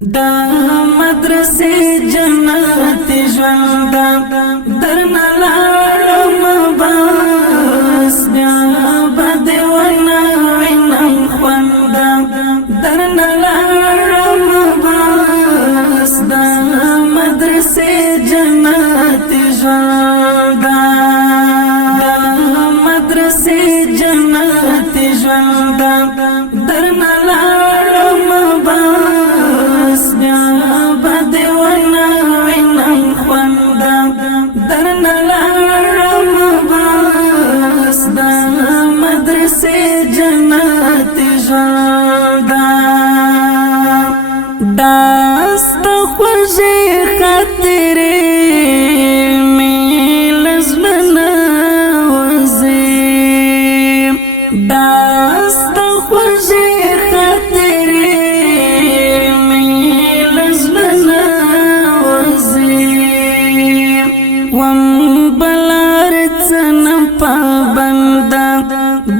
دا مدرسې جنت ژوند درنه لاړم بس بیا به دې ونه وینم خوند درنه لاړم بس دا مدرسې جنت ژوند دا مدرسې جنت ژوند درنه لاړم بس بیا به دې ونه وینم خوند درنه لاړم بس دا مدرسې جنت ژوند دا ستا خوږې خاطرې مې له زړه نه وځي دا ستا خوږې خاطرې مې له زړه نه وځي وم بلار څه نه پابنده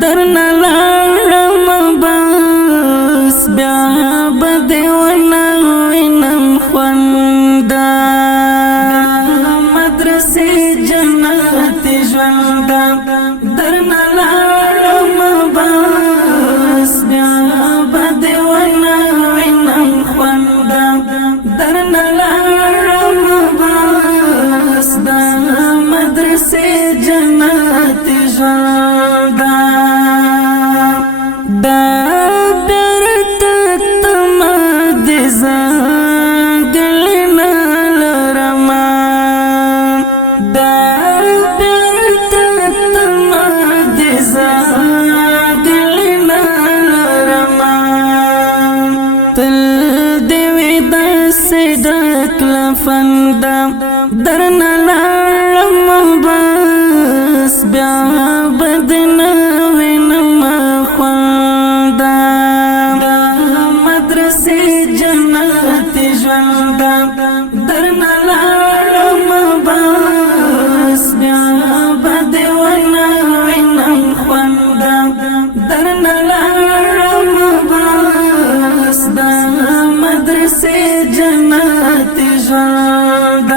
درنه لاړم بس بیا به دې ونه وینم خوند مدرسې جنت ژوند درنه لاړم بس بیا به دې ونه وینم خوند درنه لاړم بس دا مدرسې جنت ژوند دا بیرته تمه دې ځانګړې نه لرمه دا بیرته تمه دې ځانګړې نه لرمه تل دې وي داسې ډک له فنده درنه لاړم بس بیا به دې نه وینم خوند دا مدرسې جنت ژوند درنه لاړم بس بیا به دې ونه وینم خوند درنه لاړم بس دا مدرسې جنت ژوند